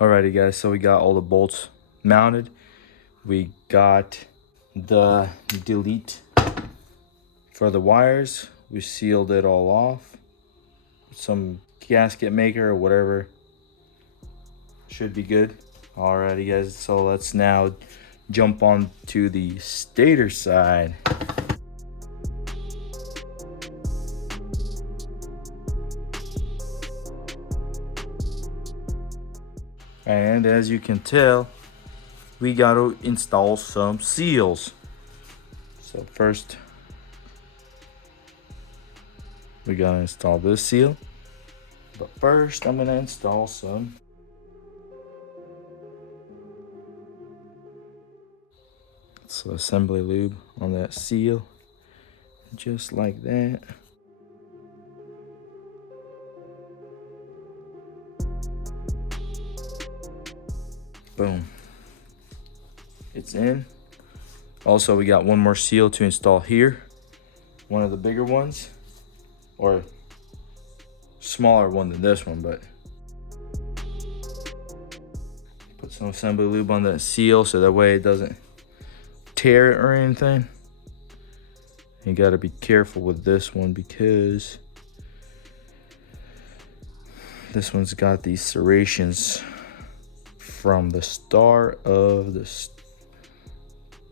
Alrighty guys, so we got all the bolts mounted. We got the delete for the wires. We sealed it all off. Some gasket maker or whatever. Should be good. Alrighty guys, so let's now jump on to the stator side. And as you can tell, we got to install some seals. So first, we gotta install this seal. But first, I'm gonna install some assembly lube on that seal, just like that. Boom. It's in. Also, we got one more seal to install here. One of the bigger ones, or smaller one than this one, but put some assembly lube on that seal so that way it doesn't tear it or anything. You got to be careful with this one because this one's got these serrations from the start of the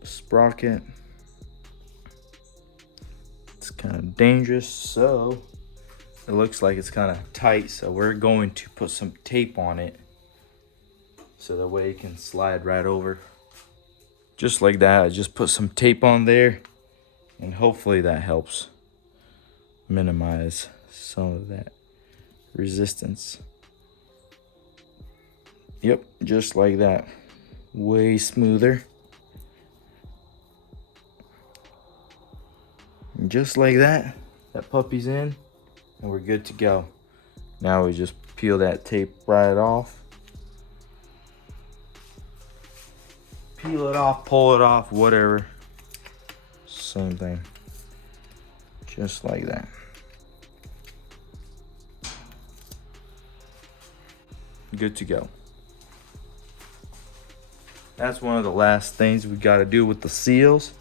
sprocket. It's kind of dangerous, so it looks like it's kind of tight, so we're going to put some tape on it so that way it can slide right over. Just like that. I just put some tape on there, and hopefully that helps minimize some of that resistance. Yep, just like that. Way smoother. And just like that, that puppy's in, and we're good to go. Now we just peel that tape right off. Peel it off, pull it off, whatever. Same thing. Just like that. Good to go. That's one of the last things we got to do with the seals.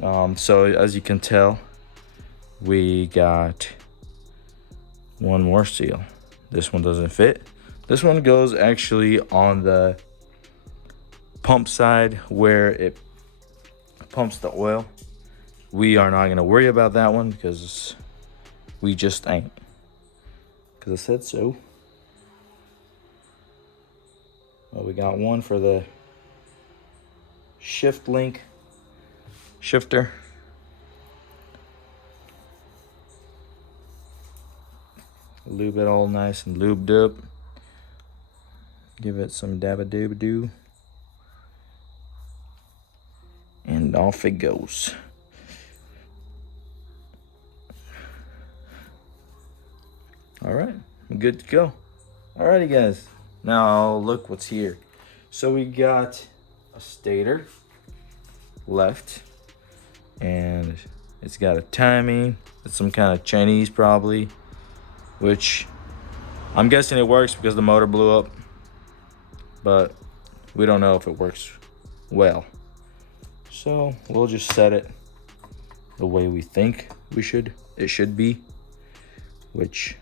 So as you can tell, we got one more seal. This one doesn't fit. This one goes actually on the pump side where it pumps the oil. We are not going to worry about that one because we just ain't. Because I said so. Well, we got one for the shift link shifter. Lube it all nice and lubed up. Give it some dabba-dooba-doo. And off it goes. All right, I'm good to go. Alrighty guys, now look what's here. So we got a stator left, and it's got a timing. It's some kind of Chinese probably, which I'm guessing it works because the motor blew up, but we don't know if it works well. So we'll just set it the way we think it should be, which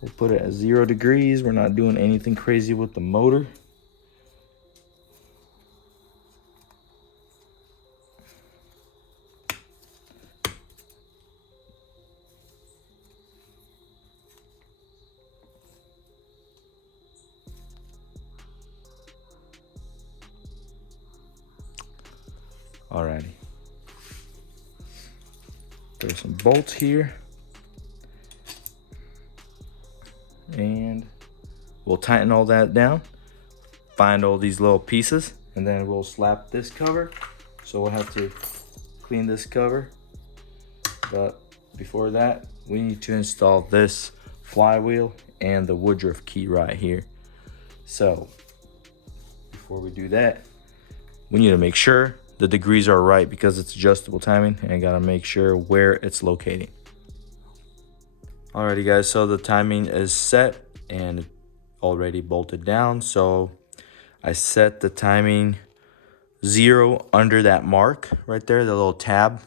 we'll put it at 0 degrees. We're not doing anything crazy with the motor. Alrighty. There's some bolts here. And we'll tighten all that down. Find all these little pieces. And then we'll slap this cover. So we'll have to clean this cover. But before that, we need to install this flywheel and the Woodruff key right here. So before we do that, we need to make sure the degrees are right because it's adjustable timing, and I gotta make sure where it's locating. Alrighty guys, so the timing is set and already bolted down. So I set the timing 0 under that mark right there, the little tab.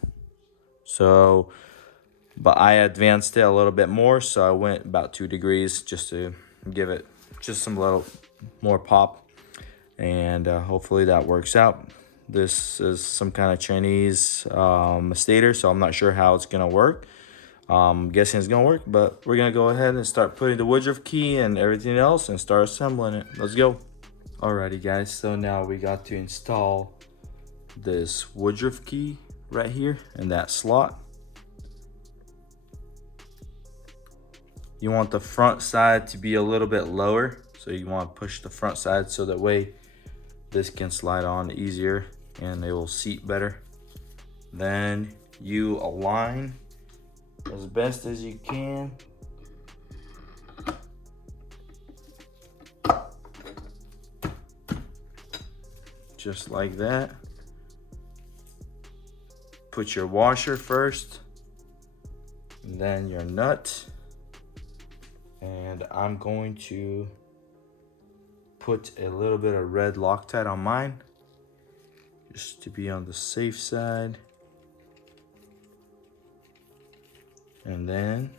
So, but I advanced it a little bit more, so I went about 2 degrees just to give it just some little more pop, and hopefully that works out. This is some kind of Chinese stator, so I'm not sure how it's gonna work. I'm guessing it's gonna work, but we're gonna go ahead and start putting the Woodruff key and everything else and start assembling it. Let's go. Alrighty guys, so now we got to install this Woodruff key right here in that slot. You want the front side to be a little bit lower, so you want to push the front side so that way this can slide on easier and it will seat better. Then you align as best as you can. Just like that. Put your washer first, and then your nut. And I'm going to put a little bit of red Loctite on mine, just to be on the safe side. And then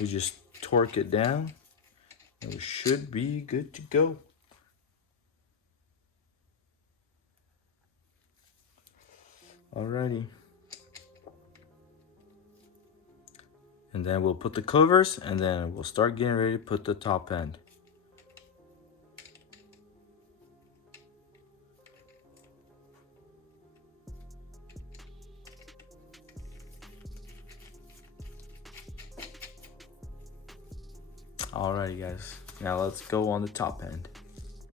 we just torque it down, and we should be good to go. Alrighty. And then we'll put the covers, and then we'll start getting ready to put the top end. Alrighty guys, now let's go on the top end.